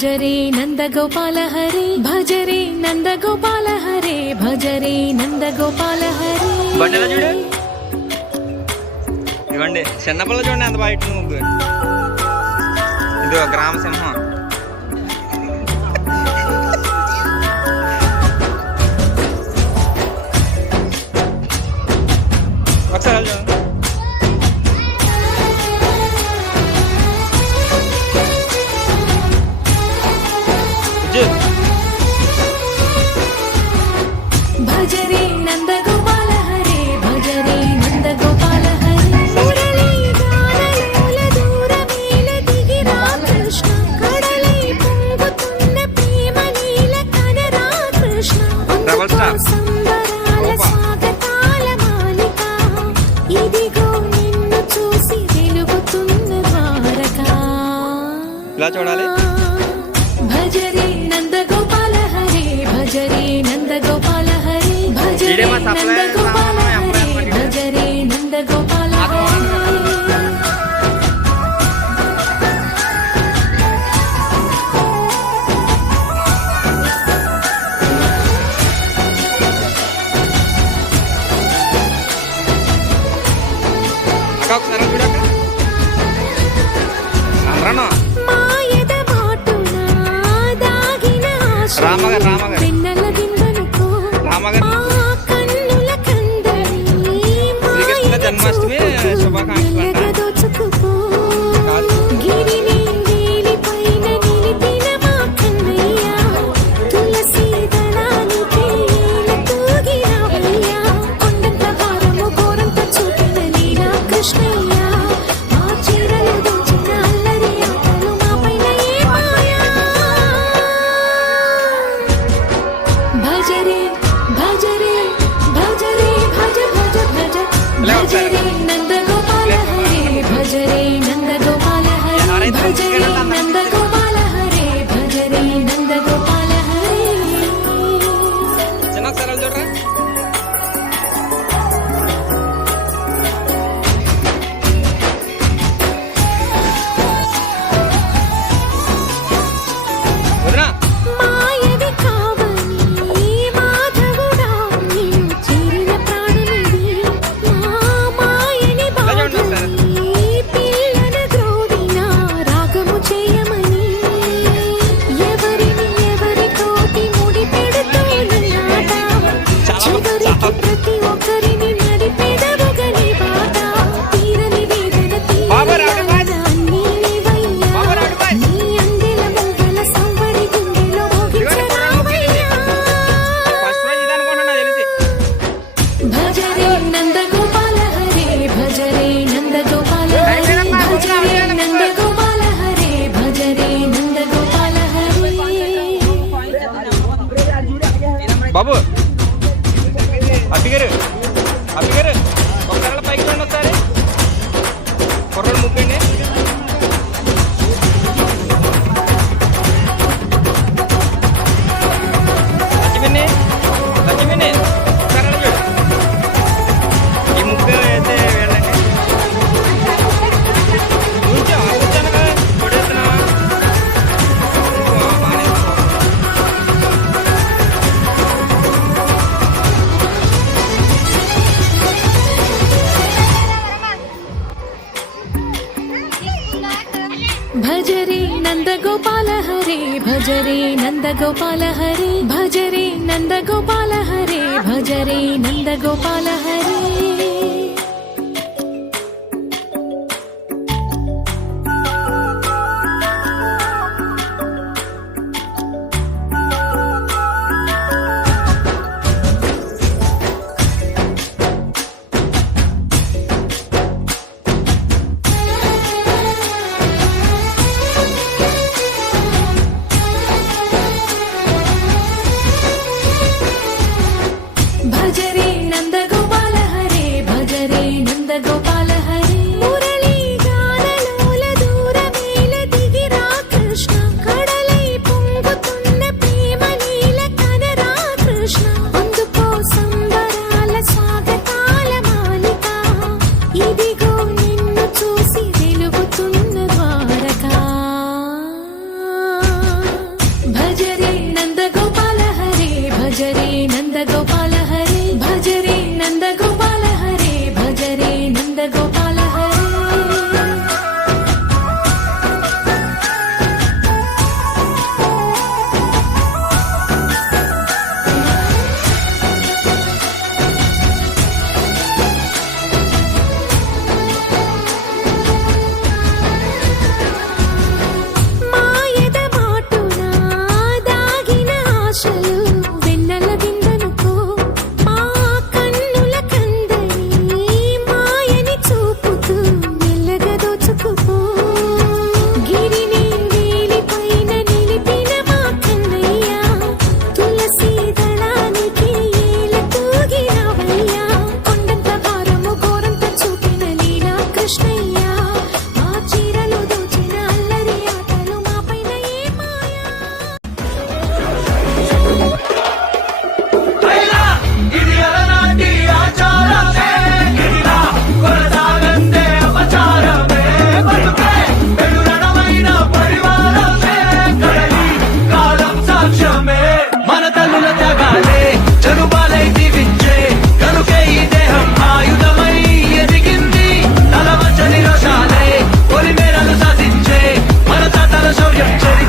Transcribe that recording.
భజరే నందగోపాల హరే భజరే నందగోపాల హరే భజరే నందగోపాల హరే. బండిలో చూడు ఇవ్వండి చిన్నపిల్ల చూడండి ఎంత బయట ముగ్గు. ఇది గ్రామ సింహం. ఒకసారి చూడండి. భజరే నందగోపాల హరే భజరే నందగోపాల హరే. మురళీ గానలోల దూరమేల దిగిరా కృష్ణ కడలై పొంగుతున్న ప్రేమ నీల కనరా కృష్ణ. సంబరాల స్వాగతాల మాలిక ఇదిగో నిన్ను చూసి వెలుగుతున్న ద్వారక. ఇలా చూడాలి. భజరే నందగోపాల హరే భజరే నందగోపాల హరే భజరే నందగోపాల హరే భజరే నందగోపాల హరే. ఒకసారి చూడక మాయద మాటున దాగిన ఆశ రామగారు రామగారు వెన్నెల దింబనుకో రామగారు కన్నుల కందని శ్రీకృష్ణ జన్మాష్టమి శుభాకాంక్షలు అంట. దోచుకుపో గిరిని వేలిపైన నిలిపిన మా కన్నయ్య తులసి దళానికి తూగినవయ్యా కొండంత హారము గోరంత చూపిన లీలా కృష్ణయ్య మా చీరలు దోచిన అల్లరి ఆటలు మా పైన ఏ మాయా. భజరే భజరే భజరే భజ భజ భజ భజరే నందగోపాల హరే భజరే నందగోపాల హరే భజరే నందగోపాల హరే భజరే నందగోపాల హరే. చిన్న ఒకసారి చూడరా. వదినా మాయవి కావని మాధవుడా నిన్ను చేరిన ప్రాణమిది మా మాయని బాధని పిల్లన గ్రోవిన రాగము చేయమని ఎవరిని ఎవరితోటి ముడి పెడుతూనున్నాట చివరికి ప్రతి ఒక్కరిని నడిపెదవగని బాట తీరని వేదన తీరని అన్నీ నీవయ్యా నీ అందెల మొగ్గల సంవడి గుండెలో మోగించరావయ్యా. ఫస్ట్ ప్రైజ్ ఇది అనుకుంటున్నా తెలిసి. భజరే నందగోపాల హరే భజరే నందగోపాల హరే భజరే నందగోపాల హరే భజరే నందగోపాల హరే. బాబు అబ్బిగారు అబ్బిగారు ఒకసారి పైకి రండి. ఒకసారి కుర్రోడు ముగ్గండి. లక్ష్మిని లక్ష్మిని ఒకసారి అలా చూడు. ఈ ముగ్గు అయితే వెళ్ళండి. కూర్చో కూర్చోను కదా కొడేస్తున్నావా. భజరే నందగోపాల హరే భజరే నందగోపాల హరే భజరే నందగోపాల హరే భజరే నందగోపాల హరే.